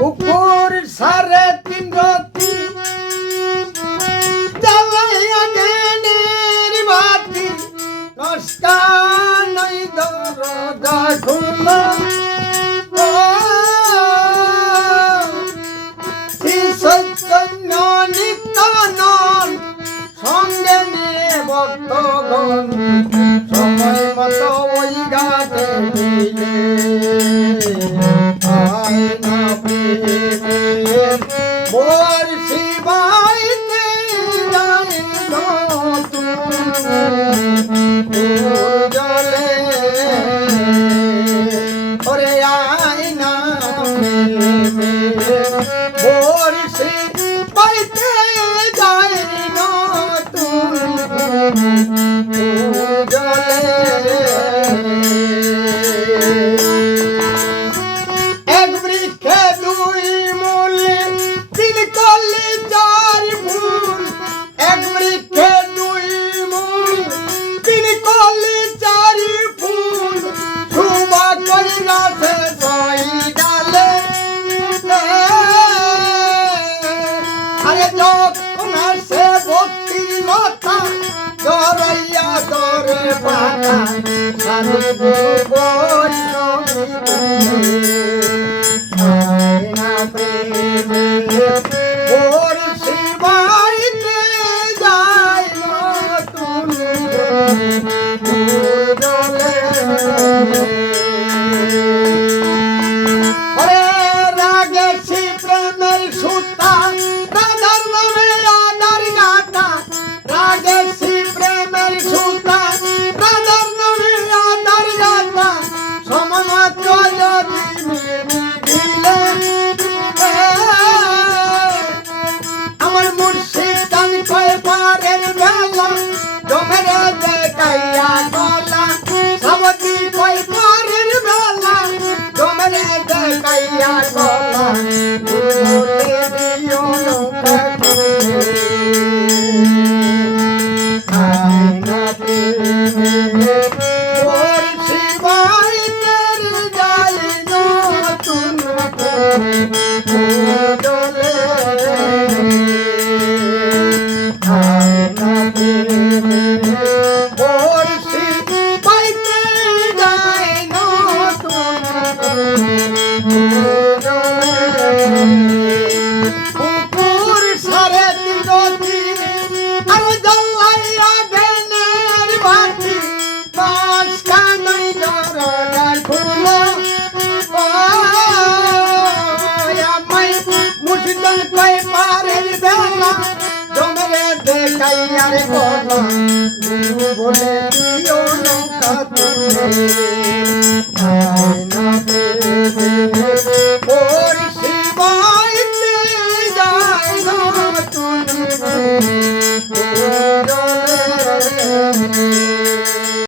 পুকুর সাড়ে তিন রতি জ্বালাইয়া জ্ঞানের বাতি নষ্টা নাই দরজা খুলল শ্রী চৈতন্য নিত্যানন্দ সঙ্গে নিয়ে ভক্তগণ সময় মতো ওই ঘাটে দিলে মোর শিবাইতে জলে ওরে আয়না মোর শিবাইতে যাই নতুন জলে এক বৃক্ষে দুই মূলে তিন কলি চার ফুল এক বৃক্ষে দুই মূল তিন কলি চার ফুল শুভা করি রাধে ছয় ডালে আরে যখন আসে ভক্তি লতা জরাইয়া দরে পাতা সাধু বৈষ্ণবী ওর শিবাইতে যাই নতুন জলে ওরে রাগেছি প্রেমের সুতা রাধার নামে আধার গাতা রাগেছি প্রেমের সুতা রাধার নামে আধার গাতা সমমাত্র আমার মুর্শিদ দান কয় পারের বেলা জমেরে দেখাইয়া গলা সাবতি কয় পারের বেলা জমেরে দেখাইয়া গলা বলে দিও নৌকা ওর শিবাইতে যাই নতুন জলে ওর শিবাইতে যাই নতুন পুকুর সাড়ে তিন রতি আর জ্বালাইয়া জ্ঞানের বাতি নষ্টা নাই দরজা খুলল আমায় মুর্শিদান কয় পারের বেলা জমরে দেখাইয়ার গলা বলে দিও নৌকা তুলে